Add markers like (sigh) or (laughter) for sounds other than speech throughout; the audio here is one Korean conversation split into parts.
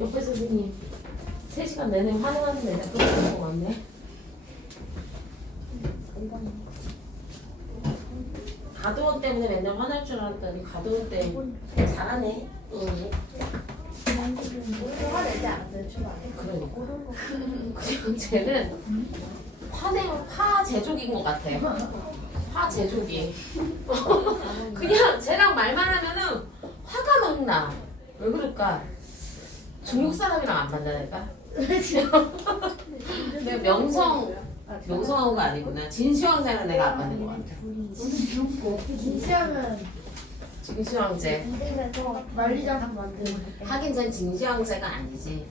옆에 선생님 3시간 내내 화내하는데 내가 거 같네. 가도원 때문에 맨날 화날 줄 알았더니 가도원 때문에 잘하네. 응. 화내지 않았어요 초반에. 그러니까. 그리고 쟤는 화내 화 제조기인 것 같아요. 화 제조기. (laughs) 그냥 쟤랑 말만 하면은 화가 막 나. 왜 그럴까? 중국 사람이랑 안 만나니까. (laughs) 내가 명성 명성황후가 아니구나. 진시황제는 내가 안 맞는 것 같아. 진시하면 진시황제. 인생에서 만리장성 만드는 하긴 전 진시황제가 아니지.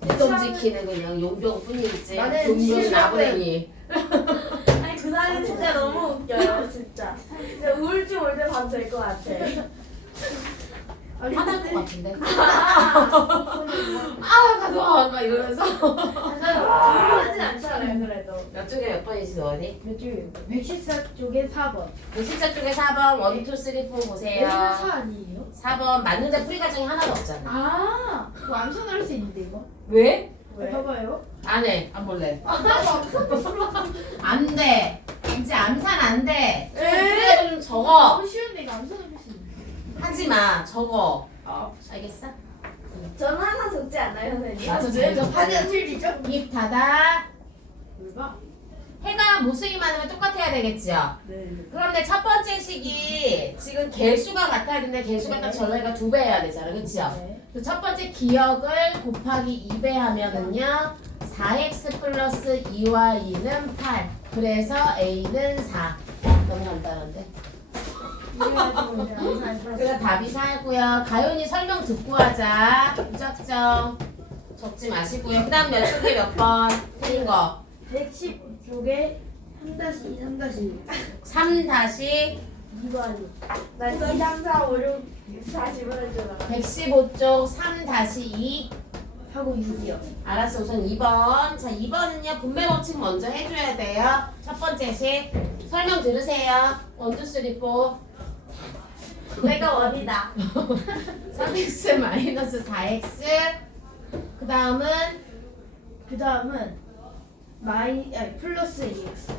내돈 지키는 그냥 용병뿐이지. 나는 용병 진시황제. 나부랭이. 아니 그 사람이 진짜 너무 웃겨요 진짜 진짜 우울증 올 때 봐도 될 것 같아 화날 것 같은데. 아, 가져와. 막 이러면서. 하진 않잖아요 그래도 몇 쪽에 몇 번이시 너니? 몇 줄? 114 쪽에 4번. 64 쪽에 4번, 1, 2, 3, 4 보세요. 114 아니에요? 4번, 맞는데 풀이 과정이 하나도 없잖아. 아, 그거 암산할 수 있는데 이거? 왜? 왜? 봐봐요. 안 해. 안 볼래. 아, 안 돼. 이제 암산 안 돼. 에? 풀이 과정 좀 적어. 너무 쉬운데 이거 암산할 수. 하지 마. 적어. 아, 알겠어? 저는 항상 적지 않나요 선생님? 맞아, 왜? 저 파리가 틀리죠? 입 닫아. 뭘 봐? 해가 모습이 많으면 똑같아야 되겠죠? 네 그런데 첫 번째 식이 지금 개수가 같아야 되는데 개수가 딱 전화가 두 배 해야 되잖아. 그쵸? 네. 그첫 번째 기억을 곱하기 2배 하면은요 4x 플러스 2y는 8 그래서 a는 4 너무 간단한데 그래서 답이 4고요. 가윤이 설명 듣고 하자. 무작정. 적지 마시고요. 그 다음 몇 쪽에 몇번? 틀린 거. 110 쪽에 3-2, 3-2. 3 다시. 2번이. 나 2, 3, 4, 5, 6, 40을 해주라. 115쪽 3 다시 2 하고 6이요. 알았어 우선 2번. 자 2번은요 분배 법칙 먼저 해줘야 돼요. 첫 번째 식. 설명 들으세요. 원투 쓰리 포 내가 원이다. (laughs) 3x 마이너스 4x 그 다음은 그 다음은 마이, 아니 플러스 2x.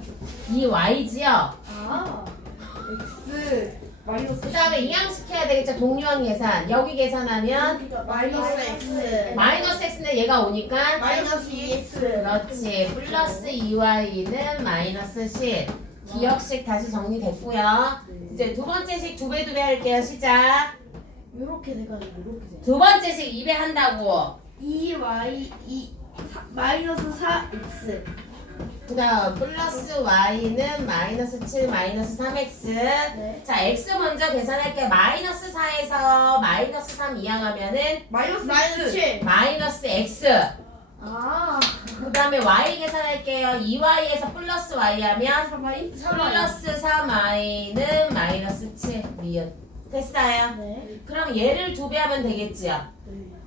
2y지요? 아, x 마이너스 그 다음에 이항시켜야 되겠죠 동류항 계산. 여기 계산하면 마이너스 x 마이너스 x인데 얘가 오니까 마이너스 2x 그렇지. 플러스 2y는 마이너스 10 기억식 다시 정리됐고요. 이제 두 번째 식 두 배 두 배 할게요. 시작. 이렇게 돼가지고 이렇게 돼. 두 번째 식 2배 한다고. 2y 2 마이너스 4x 그 다음 플러스 y는 마이너스 7 마이너스 3x 네. 자 x 먼저 계산할게요. 마이너스 4에서 마이너스 3 이항하면은 마이너스 마이너스 7 마이너스 x 아. 그 다음에 y 계산할게요. 2y에서 플러스 y 하면 3y 플러스 3y는 마이너스 7 미음 됐어요? 네. 그럼 얘를 두 배 하면 되겠지요?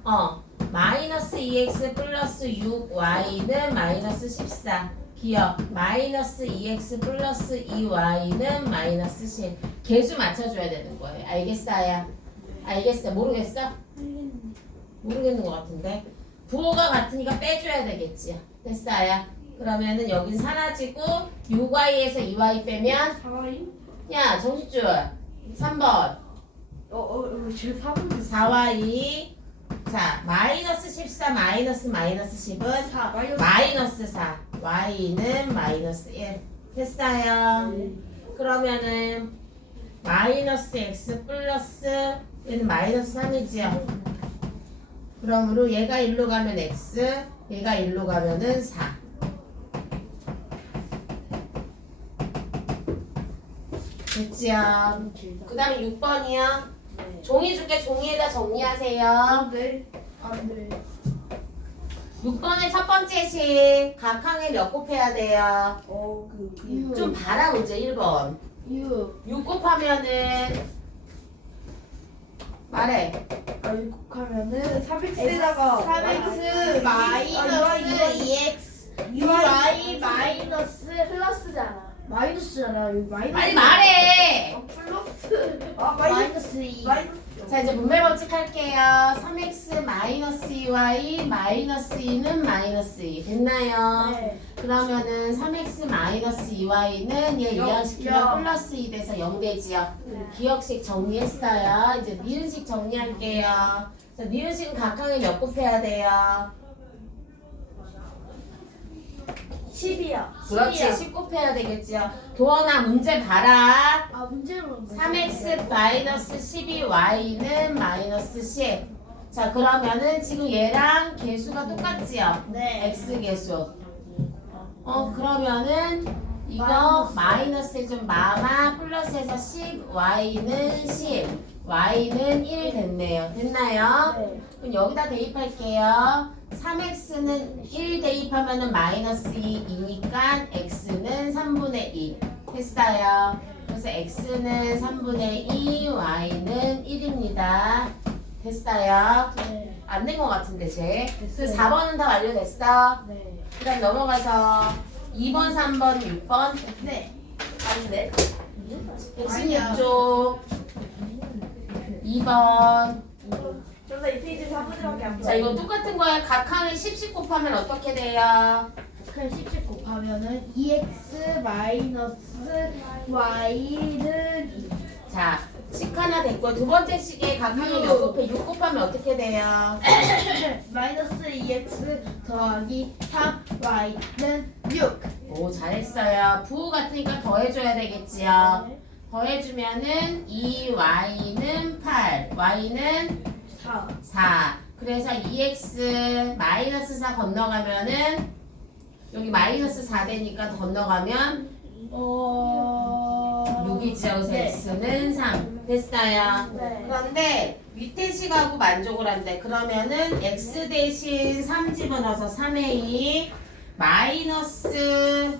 어 마이너스 2x 플러스 6y는 마이너스 14 기억. 마이너스 2x 플러스 2y는 마이너스 10 개수 맞춰줘야 되는 거예요. 알겠어요? 알겠어 모르겠어? 모르겠는 것 같은데 부호가 같으니까 빼줘야 되겠지요 됐어요? 그러면은 여긴 사라지고 6y에서 2y 빼면 4y 야 정식줄. 3번. 어어 지금 4분 4y 자 마이너스 14 마이너스 마이너스 10은 4 마이너스 마이너스 4 y는 마이너스 1 됐어요. 그러면은 마이너스 x 플러스 얘는 마이너스 3이지요 그러므로 얘가 1로 가면 x 얘가 1로 가면은 4 됐지요? 그 다음에 6번이요. 종이 줄게 종이에다 정리하세요. 네. 안 돼 6번의 첫 번째 식 각 항에 몇 곱해야 돼요? 어그 좀 봐라 문제 1번. 6 6 곱하면은 말해 아 6하면은 3x에다가 3x 마이너스 2x 2y 마이너스 플러스잖아. 마이너스잖아. 여기 마이너스 빨리 말해! 플러스. 아 마이너스 2 마이너스 자 이제 분배 법칙 할게요. 3x 마이너스 2y 마이너스 2는 마이너스 2 됐나요? 네. 그러면은 3x 마이너스 2y는 얘 영, 이항시키면 영. 플러스 2 돼서 0 되지요. 네. 기억식 정리했어요. 이제 니은식 정리할게요. 자, 니은식은 각항에 몇 곱해야 돼요? 10이요. 그렇지, 10 곱해야 되겠지요. 도원아 문제 봐라. 아 문제로 3x 마이너스 12y는 마이너스 10. 자 그러면은 지금 얘랑 개수가 똑같지요? 네. x 개수. 어 그러면은 이거 마이너스. 좀 마마 플러스해서 10 y는 10 y는 1 됐네요. 됐나요? 네. 그럼 여기다 대입할게요. 3x는 1 대입하면은 마이너스 2이니까 x는 3분의 2 했어요. 그래서 x는 3분의 2, y는 1입니다. 됐어요. 네. 안된 것 같은데 쟤. 그래서 됐어요. 4번은 다 완료됐어. 네. 그 다음 넘어가서 2번, 3번, 6번. 네. 아닌데? 116쪽. 2번. 저도 이 페이지 4분밖에 안 자, 이거 똑같은 거야. 각항에 10씩 곱하면 어떻게 돼요? 그럼 10씩 곱하면은 2x 마이너스 y는 자, 식 하나 됐고 두 번째 식에 각항에 몇 곱해? 6 곱하면 어떻게 돼요? (coughs) 마이너스 2x 더하기 3y는 6. 오, 잘했어요. 부호 같으니까 더해줘야 되겠지요. 더해주면은 2y는 8, y는 4. 4. 그래서 2x 마이너스 4 건너가면은 여기 마이너스 4 되니까 건너가면 어. 6이죠. 그래서 네. x는 3. 됐어요. 네. 그런데 밑에 식하고 만족을 한대. 그러면은 x 대신 3 집어넣어서 3a 마이너스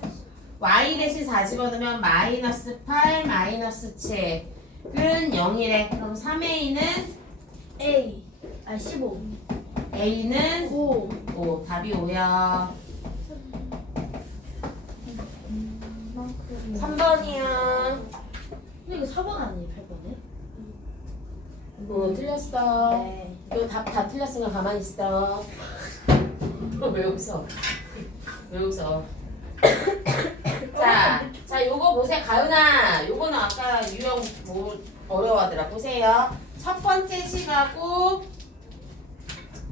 y 대신 4 집어넣으면 마이너스 8 마이너스 7은 0이래. 그럼 3a는 A. 아 15. a는 5. 5. 답이 5야. 3번이야. 근데 이거 4번 아니에요, 8번에? 어, 틀렸어. 네. 이거 답 다 틀렸으니까 가만히 있어. (laughs) 왜 웃어? 왜 웃어? 자, 자, 요거 보세요. 가윤아, 요거는 아까 유형 뭐 어려워하더라. 보세요. 첫 번째 식하고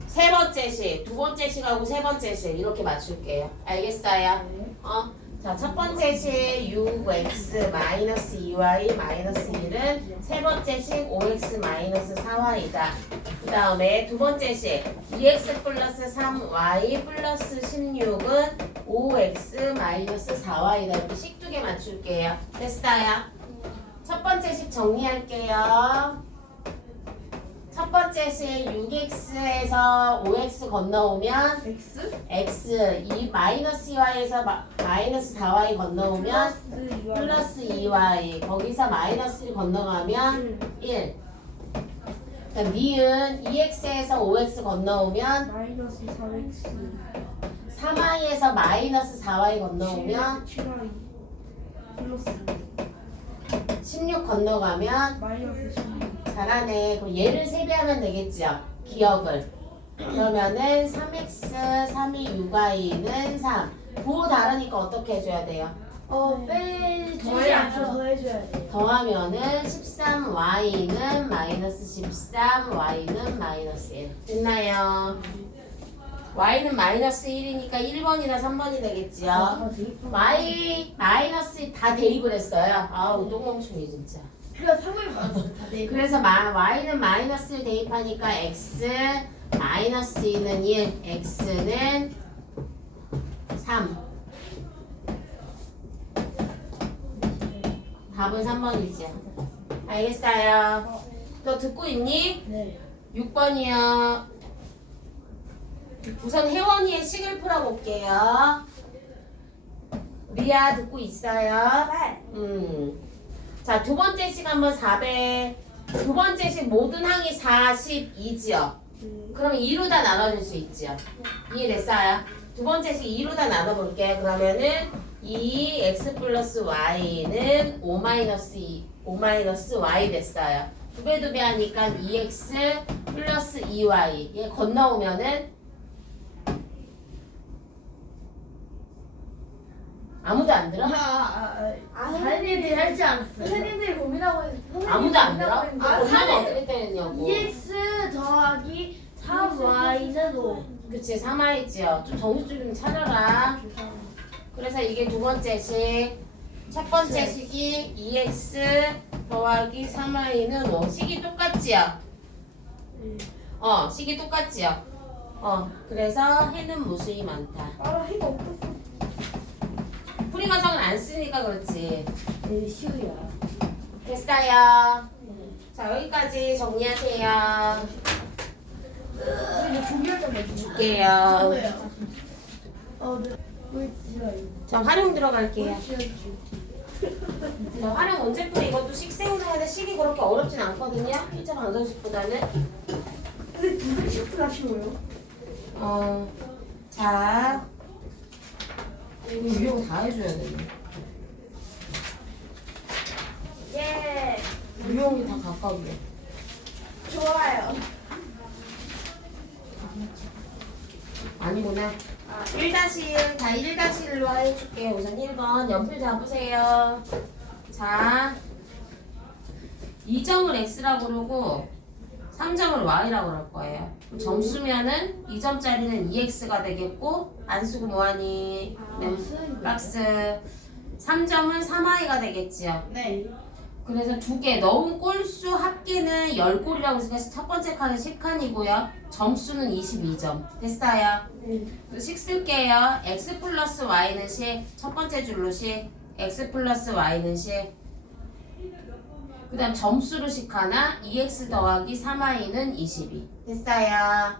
세 번째 식, 두 번째 식하고 세 번째 식 이렇게 맞출게요. 알겠어요? 어? 자, 첫 번째 식 6x 마이너스 2y 마이너스 1은 세 번째 식 5x 마이너스 4y이다. 그 다음에 두 번째 식 2x 플러스 3y 플러스 16은 5x 마이너스 4y다. 이렇게 식 두 개 맞출게요. 됐어요? 첫 번째 식 정리할게요. 첫 번째 식 6x에서 5x 건너오면 X? x 이 마이너스 2y에서 마, 마이너스 4y 건너오면 플러스 2y. 플러스 2y 거기서 마이너스 1 건너가면 1 그럼 니은 2x에서 5x 건너오면 마이너스 4x. 3y에서 마이너스 4y 건너오면 7y. 플러스 16 건너가면 마이너스 16. 잘하네 그럼 얘를 세배하면 되겠죠 기억을 그러면은 3x 3이 6y는 3 부호 다르니까 어떻게 해줘야 돼요? 어, 빼주지. 않죠. 더해줘야 돼. 더하면은 13y는 마이너스 13, y는 마이너스 1. 됐나요? y는 마이너스 1이니까 1번이나 3번이 되겠지요. 아, 대입. y 마이너스 다 대입을 했어요. 아우 똥멍충이 진짜. 그래서 3을 맞았어. 다 대입. 그래서 마, y는 마이너스를 대입하니까 x 마이너스 2는 1, x는 3. 답은 3번이지. 알겠어요. 너 듣고 있니? 네. 6번이요. 우선 혜원이의 식을 풀어볼게요. 리아 듣고 있어요? 네. 음. 자, 두 번째 식 한번 4배. 두 번째 식 모든 항이 42지요. 그럼 2로 다 나눠줄 수 있지요. 이해됐어요? 두 번째 식 2로 다 나눠볼게요. 그러면은 2x 플러스 y는 5 마이너스 2, 5 마이너스 y 됐어요. 두 배 두 배 하니까 2x 플러스 2y 얘 건너오면은 아무도 안 들어? 아, 아, 선생님들이 할지 않았어요. 선생님들이 고민하고 있 선생님이 아무도 안 들어? 고민하고 있는데 아, 건너면 사는- 어떻게 되느냐고 2x 더하기 3y는 5. 그치 3y지요 좀 정수 좀 찾아라 그래서 이게 두 번째 식. 첫 번째 식이 2x 더하기 3y는 5. 식이 똑같지요? 어, 식이 똑같지요? 어, 그래서 해는 무수히 많다. 아 이거 없었어 풀이 과정을 안 쓰니까 그렇지. 네, 쉬우야. 됐어요. 자, 여기까지 정리하세요. 조별 좀 해주세요. 줄게요. 어, 네. 왜? 자, 활용 들어갈게요. (laughs) 자, 활용 언제 풀이 이것도 식생생인데 식이 그렇게 어렵진 않거든요. 1차 방정식보다는. 근데 무슨 식구가 쉬워요? 어, 자, 이거 유형 다 해줘야 되네. 예 유형이 다 가까우네. 좋아요 아니구나. 1-1, 다 1-1로 해줄게. 우선 1번 연필 잡으세요. 자, 2점을 x라고 그러고 3점을 y라고 그럴 거예요. 그럼 점수면은 2점짜리는 2x가 되겠고 안 쓰고 뭐하니? 네, 박스. 3점은 3y가 되겠지요. 네. 그래서 두 개 넣은 골수 합계는 10골이라고 해서 첫 번째 칸은 10칸이고요. 점수는 22점. 됐어요. 그식 쓸게요. x 플러스 y는 10. 첫 번째 줄로 10. x 플러스 y는 10. 그 다음 점수로 10 하나. 2x 더하기 3y는 22. 됐어요.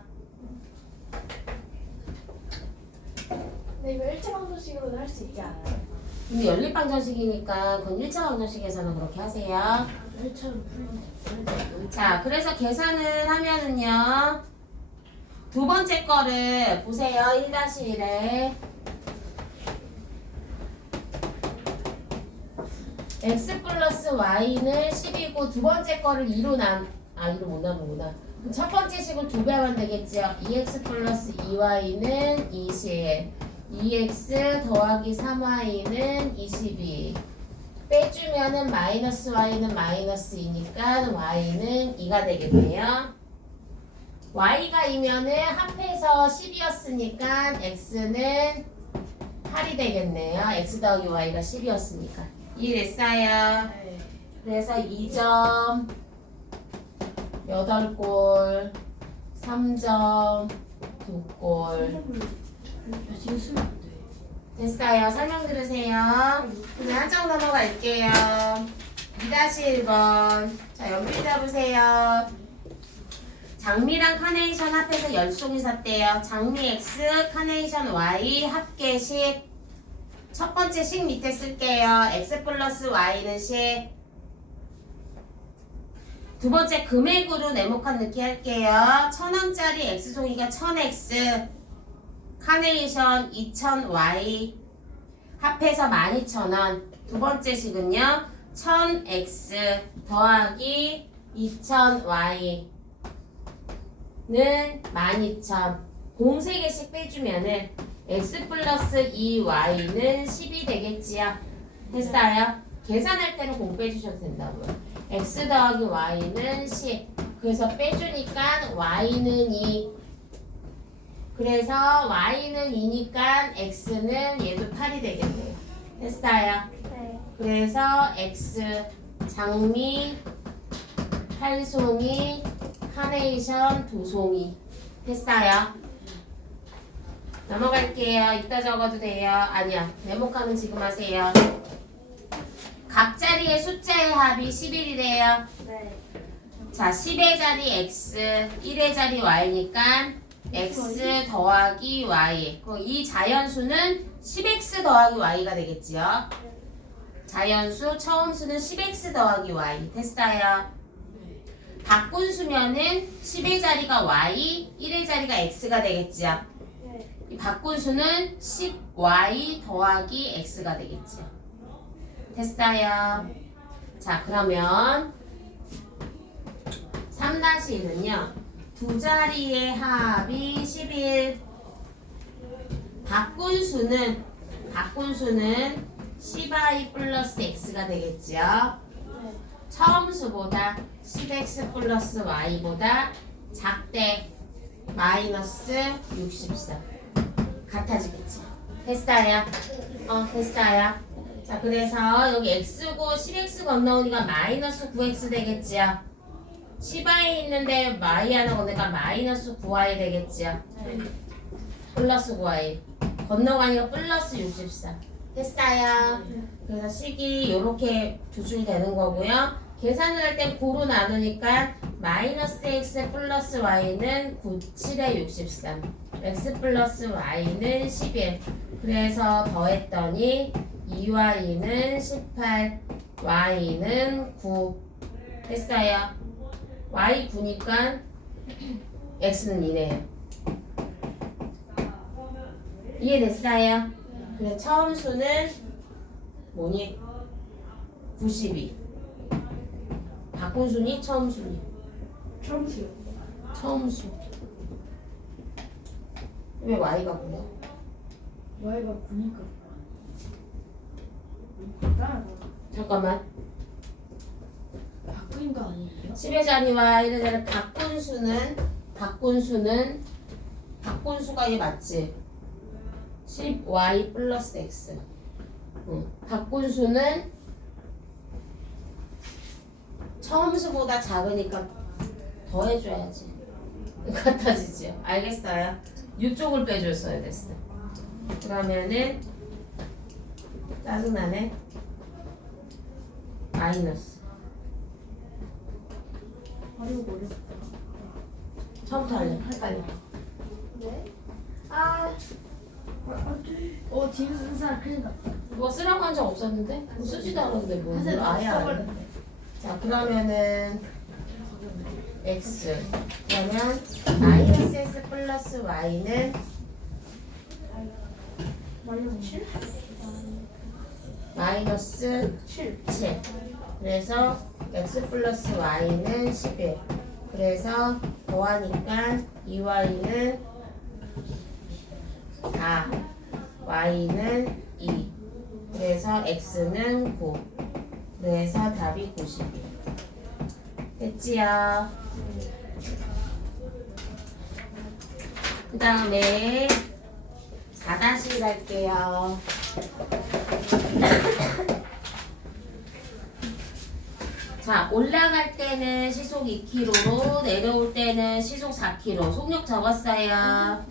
근데 이거 1차 방정식으로도 할 수 있지 않아요? 근데 연립방정식이니까 그건 1차 방정식에서는 그렇게 하세요. 1차로 풀면 자, 그래서 계산을 하면은요. 두 번째 거를 보세요. 1-1에 x 플러스 y는 10이고 두 번째 거를 2로 남, 아 2로 못 나누구나. 첫 번째 식을 두배 하면 되겠죠. 2x 플러스 2y는 20. 2x 더하기 3y는 22. 빼주면은 마이너스 y는 마이너스 2니까 y는 2가 되겠네요. y가 2면은 합해서 10이었으니까 x는 8이 되겠네요. x 더하기 y가 10이었으니까. 이해됐어요? 네. 그래서 2점 8골 3점 2골 지금. 됐어요. 설명 들으세요. 그냥 한장 넘어갈게요. 2-1번. 자, 연필 잡으세요. 장미랑 카네이션 합해서 열송이 샀대요. 장미 X, 카네이션 Y, 합계 10. 첫 번째 식 밑에 쓸게요. X 플러스 Y는 10. 두 번째 금액으로 네모칸 넣기 할게요. 천 원짜리 X 송이가 1000X. 카네이션 2000Y 합해서 12,000원 두 번째 식은요 1000X 더하기 2000Y 는 12,000공 3개씩 빼주면은 X 플러스 2Y는 10이 되겠지요 됐어요? 계산할 때는 공 빼주셔도 된다고요 X 더하기 Y는 10 그래서 빼주니까 Y는 2 그래서 y는 2니까 x는 얘도 8이 되겠네요. 됐어요. 네 그래서 x 장미 팔송이 카네이션 두 송이 됐어요. 넘어갈게요. 이따 적어도 돼요. 아니야. 네모칸은 지금 하세요. 각 자리의 숫자의 합이 11이래요. 네. 자, 10의 자리 x, 1의 자리 y니까 x 더하기 y. 그이 자연수는 10x 더하기 y가 되겠지요. 자연수 처음 수는 10x 더하기 y. 됐어요. 바꾼 수면은 10의 자리가 y, 1의 자리가 x가 되겠지요. 네. 이 바꾼 수는 10y 더하기 x가 되겠지요. 됐어요. 자, 그러면 3-1은요. 두 자리의 합이 11. 바꾼 수는 바꾼 수는 10i 플러스 x가 되겠죠. 처음 수보다 10x 플러스 y보다 작대 마이너스 64 같아지겠지. 됐어요. 어 됐어요. 자 그래서 여기 x고 10x 건너오니까 마이너스 9x 되겠지요. 10i 있는데 y 하나 건너니까 마이너스 9y 되겠지요. 플러스 9y 건너가니까 플러스 64 됐어요. 그래서 식이 이렇게 두 줄 되는 거고요. 계산을 할 때 9로 나누니까 마이너스 x 플러스 y는 9, 7에 63 x 플러스 y는 11 그래서 더했더니 2y는 18 y는 9 됐어요. y 9니까 x는 2네요. 이해됐어요? 그래 처음 수는 뭐니? 92 바꾼 수니 처음 수니? 처음 수요. 처음 수. 왜 y가 9야? Y가 9니까. 잠깐만. 바뀐 거 아니에요? 10의 자리와 1의 자리 바꾼 수는 바꾼 수는 바꾼 수가 이게 맞지? 10y 플러스 x. 응. 바꾼 수는 처음 수보다 작으니까 더해줘야지. 같아지지요. 알겠어요? 이쪽을 빼줬어야 됐어. 그러면은 짜증나네. 마이너스. 어려워 어렵다. 처음부터 할래. 빨리. 네? 아, 어 뒤에 쓴 사람 큰일 났다. 뭐 쓰라고 한 적 없었는데? 뭐 쓰지도 않았는데 뭐 사실 아예 안. 했는데. 자 그러면은 x 그러면 마이너스 x 플러스 y는 마이너스 7? 마이너스 7. 7 그래서 x 플러스 y는 11 그래서 더하니까 2y는 4 y는 2 그래서 x는 9 그래서 답이 92 됐지요 그 다음에 4-1 갈게요 (laughs) 자, 올라갈 때는 시속 2km로, 내려올 때는 시속 4km. 속력 적었어요.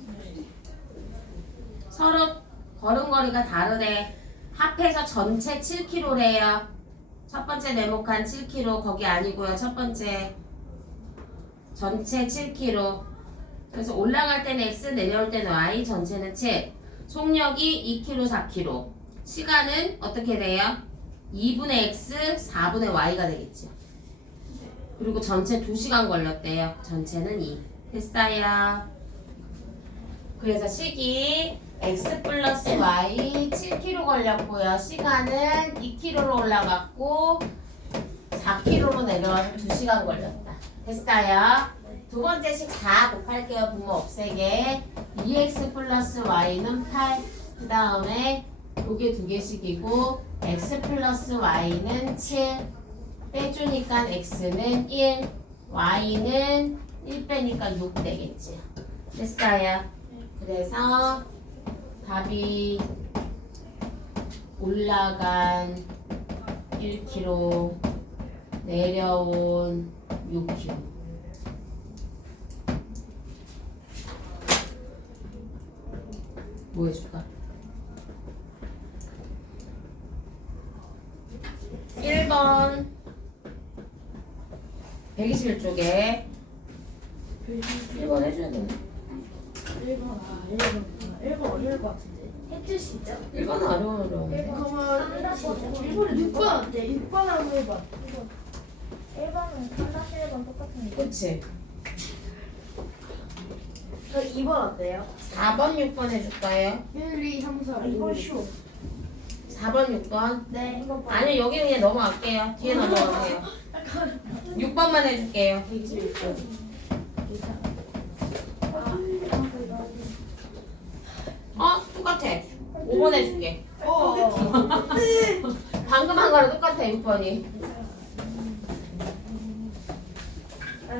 서로 걸음걸이가 다르대. 합해서 전체 7km래요. 첫 번째 네모칸 7km, 거기 아니고요. 첫 번째 전체 7km. 그래서 올라갈 때는 x, 내려올 때는 y, 전체는 7. 속력이 2km, 4km. 시간은 어떻게 돼요? 2분의 x, 4분의 y가 되겠죠. 그리고 전체 2시간 걸렸대요. 전체는 2. 됐어요. 그래서 식이 x 플러스 y 7km 걸렸고요. 시간은 2km로 올라갔고 4km로 내려와서 2시간 걸렸다. 됐어요. 두 번째 식 4 곱할게요. 분모 없애게. 2x 플러스 y는 8. 그 다음에 요게 두 개씩이고 x 플러스 y는 7 빼주니까 x는 1 y는 1 빼니까 6 되겠지 됐어요 그래서 답이 올라간 1km 내려온 6km 뭐 해줄까? 1번. 121쪽에. 1번 해줘야 되네 1번 아 1번 1번 어려울 것 같은데. 1번은 어려운데 그러면 1번에 6번 어때? 6번 하고 1번. 1번은 3-1번 똑같은데. 그치? 저 2번 어때요? 4번 6번 해줄까요? 1, 2, 3, 4. 2번 쉬워. 4번 6번 네. 이거 봐. 아니요 여기 그냥 넘어갈게요 뒤에 넘어가세요 6번만 (laughs) 해줄게요. 121쪽. 어? 똑같아. 5번 해줄게. (laughs) 방금 한 거랑 똑같아, 6번이.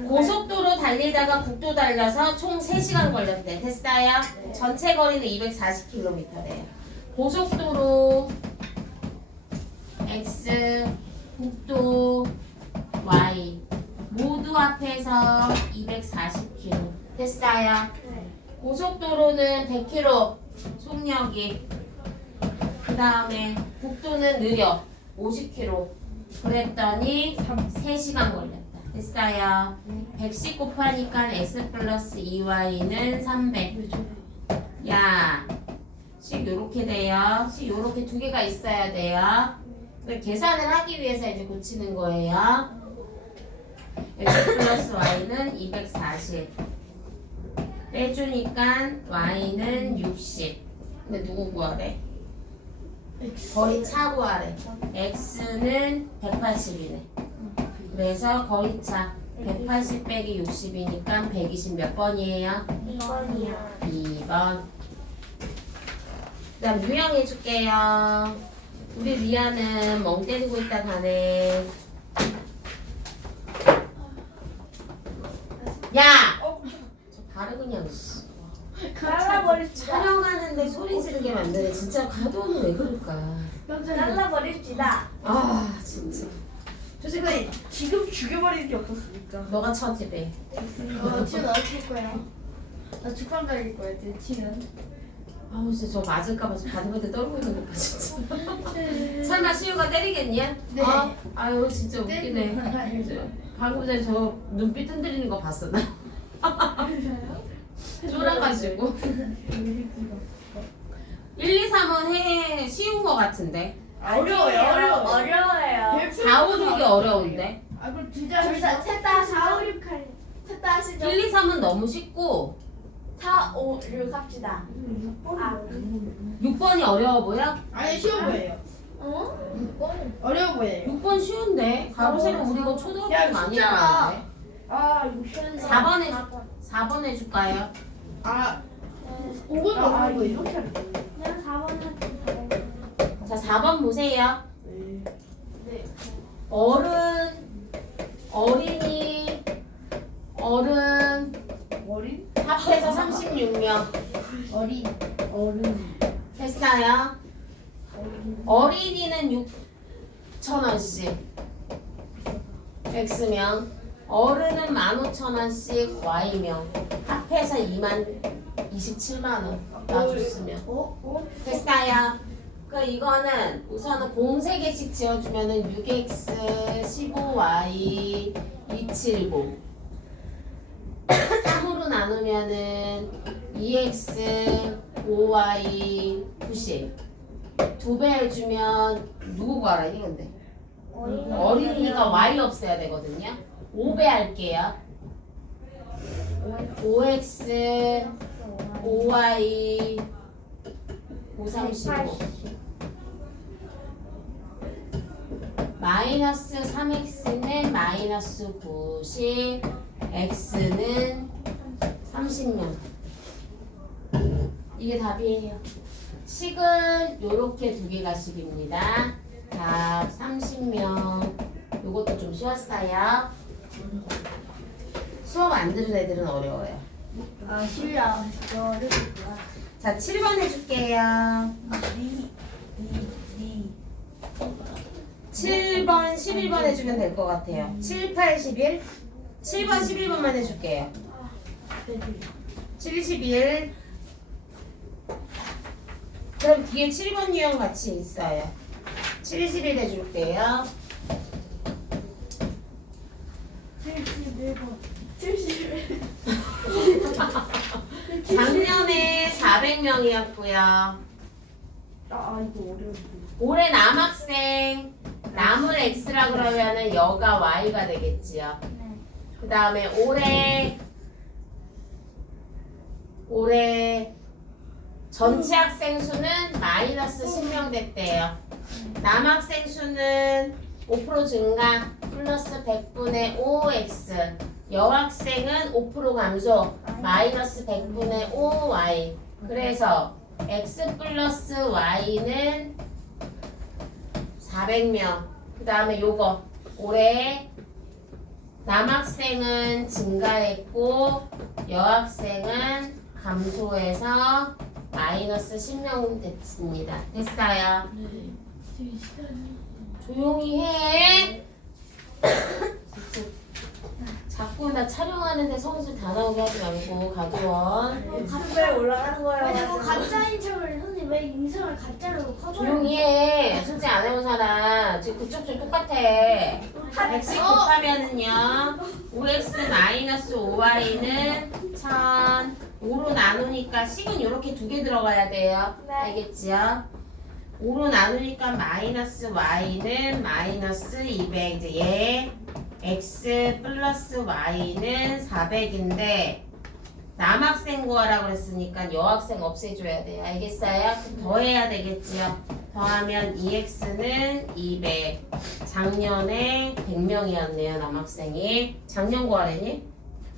고속도로 달리다가 국도 달려서 총 3시간 걸렸대. 됐어요? 전체 거리는 240km래요. 고속도로 X, 국도 Y 모두 합해서 240km. 됐어요? 고속도로는 100km 속력이 그 다음에 국도는 느려 50km 그랬더니 3시간 걸렸다 됐어요 110 곱하니까 x 플러스 2y는 300 야, 식 요렇게 돼요. 식 요렇게 두 개가 있어야 돼요. 계산을 하기 위해서 이제 고치는 거예요. x 플러스 y는 240 빼주니까 y는 60 근데 누구 구하래? 거리 차 구하래 x는 180이네 그래서 거리 차180 빼기 60이니까 120 몇 번이에요? 2번이야. 2번. 그 다음 유형 해 줄게요. 우리 리아는 멍 때리고 있다 가네. 야! 저 바로 그냥 씨. 잘라버립시다. 촬영하는데 소리 지르게 만드네. 진짜 가도는 왜 그럴까? 잘라버립시다. 아 진짜. 솔직히 지금 죽여버리는 게 없었으니까. 너가 처집해. 어, 치는 어떻게 거야? 나 죽방 달릴 거야, 내 치는. 아우 진짜 저 맞을까봐 저 바들바들 떨고 있는 것 봐 진짜. 설마 시우가 때리겠냐? 네. 어? 아유 진짜 웃기네. 방금 전에 저 눈빛 흔들리는 거 봤어 나. 쫄아가지고 1, 2, 3은 해 쉬운 거 같은데 어려워요, 어려워요. 어려워요. 4, 5, 6이 어려운데 아, 그럼 진짜 둘다 셋다 4, 5, 6 할. 셋다 하시죠. 1, 2, 3은 너무 쉽고 4, 5, 6 합시다. 아, 6번이 어려워 보여? 아니 쉬워 보여요. 어? 어려워 보여요. 6번 쉬운데 가로세로 우리 이거 초등학교 야, 많이. 했는데 아, 이거 쉬운데. 4번 해 4번 해줄까요? 아, 5번 아, 어려운 거 이렇게 하는 거예요. 그냥 4번 할게. 자 4번 보세요 네. 어른 어린이 어른 어린? 합해서 36명 어린. 어른. 됐어요? 어린이는 6천 원씩 X명 어른은 15,000원씩 Y명 합해서 2만 27만원 놔줬으면 어? 어? 됐어요? 그 이거는 우선은 공 3개씩 지어주면은 6X 15Y 270 3으로 나누면은 2X 5Y 90 두 배 해주면 누구 구하라니 근데 어린이니까 Y 없애야 되거든요 5배 할게요. 5X 5Y 535 마이너스 3x는 마이너스 90 x는 30명 이게 답이에요. 식은 요렇게 두 개가 식입니다. 답 30명. 요것도 좀 쉬웠어요 수업 안 들은 애들은 어려워요 아. 이거 어렵구나. 자 7번 해줄게요 니, 니, 니. 7번, 11번 해주면 될 것 같아요. 7, 8, 11. 7번, 11번만 해줄게요. 7, 11. 그럼 뒤에 7번 유형 같이 있어요. 7, 11 해줄게요. 71번. 71. 작년에 400명이었고요. 아, 아, 이거 어려운데. 올해 남학생 남을 X라 그러면은 여가 Y가 되겠지요. 그 다음에 올해 올해 전체 학생 수는 마이너스 10명 됐대요. 남학생 수는 5% 증가, 플러스 100분의 5x 여학생은 5% 감소 마이너스 100분의 5y 그래서 x 플러스 y는 400명 그 다음에 요거 올해 남학생은 증가했고 여학생은 감소해서 마이너스 10명 됐습니다. 됐어요. 조용히 해. 자꾸 나 촬영하는데 성질 다 나오게 하지 말고 가도원 유튜브에 올라가는 거예요. 아니 뭐 가짜인 척을 선생님 왜 인성을 가짜로 커버해? 조용히 해. 숙제 안 해본 사람 지금 그쪽 좀 똑같아. 110 곱하면은요 5x 마이너스 5y는 1000 5로 나누니까 식은 이렇게 두 개 들어가야 돼요. 네. 알겠지요? 5로 나누니까 마이너스 y는 마이너스 200 이제 얘 x 플러스 y는 400인데 남학생 구하라고 그랬으니까 여학생 없애줘야 돼요. 알겠어요? 더해야 되겠지요? 더하면 2x는 200 작년에 100명이었네요 남학생이 작년 구하래니?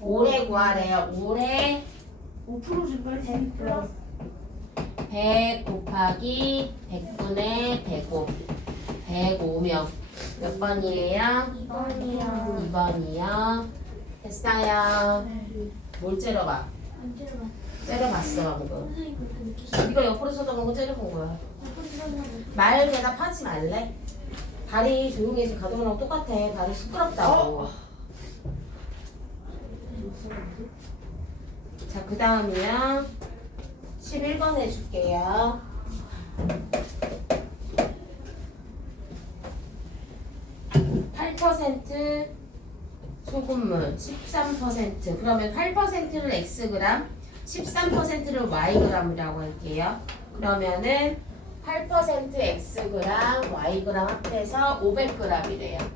올해 구하래요. 올해 5% 증가해 100 플러스 100 곱하기 100분의 105 105명 몇 번이에요? 2번이요. 2번이요 됐어요 뭘 째려봐? 안. 째려봤어 방금 선생님 그렇게 느끼시죠? 네가 옆으로 쳐다본 거 째려본 거야 말 대답하지 말래? 발이 조용해지 가동이랑 똑같아 발이 시끄럽다고 자 그 다음이요 11번 해줄게요. (8% 소금물 13% 그러면 8%를 xg 13%를 yg이라고 할게요. 그러면은 8% xg yg 합해서 500g이래요.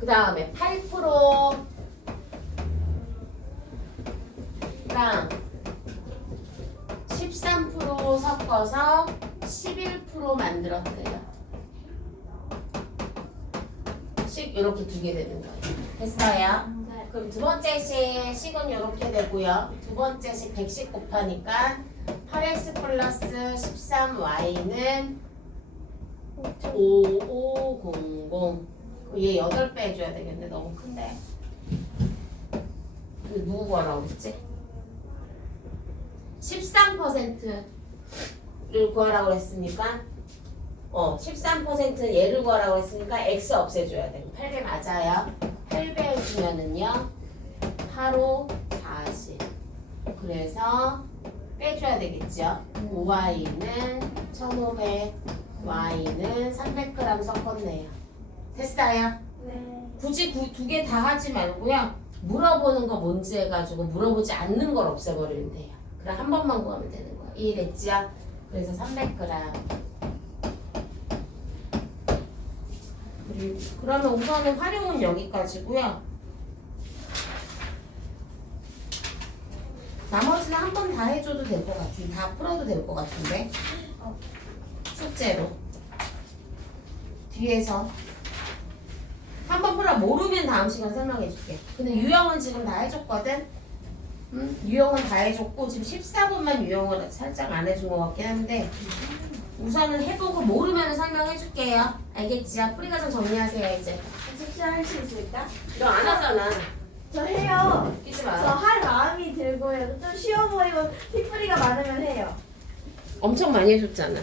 그 다음에 8%랑 13% 섞어서 11% 만들었대요. 식 이렇게 두 개 되는 거예요. 됐어요? 그럼 두 번째 식 식은 이렇게 되고요. 두 번째 식 110 곱하니까 8x 플러스 13y는 5500. 얘 8배 해줘야 되겠네. 너무 큰데. 그 누구 구하라고 그랬지? 13% 를 구하라고 그랬으니까 어, 13% 얘를 구하라고 했으니까 x 없애줘야 돼. 8배 맞아요. 8배 해주면은요. 8호 40. 그래서 빼줘야 되겠죠. 5y는 1500, y는 300g 섞었네요. 됐어요? 네. 굳이 두 개 다 하지 말고요. 물어보는 거 뭔지 해가지고 물어보지 않는 걸 없애버리면 돼요. 그럼 한 번만 구하면 되는 거야. 이해됐지요? 그래서 300g. 그리고 그러면 우선은 활용은 여기까지고요. 나머지는 한 번 다 해줘도 될 것 같은데 다 풀어도 될 것 같은데 숙제로 뒤에서 한 번 풀어 모르면 다음 시간 설명해 줄게. 근데 유형은 지금 다 해줬거든. 음, 유형은 다 해줬고 지금 14분만 유형을 살짝 안 해준 것 같긴 한데 우선은 해보고 모르면 설명해 줄게요. 알겠지요? 뿌리 과정 정리하세요 이제. 숙제 할수 있을까? 너 안 하잖아. 저 해요. 끼지 저 마. 할 마음이 들고요. 좀 쉬워 보이고 티 뿌리가 많으면 해요. 엄청 많이 해줬잖아.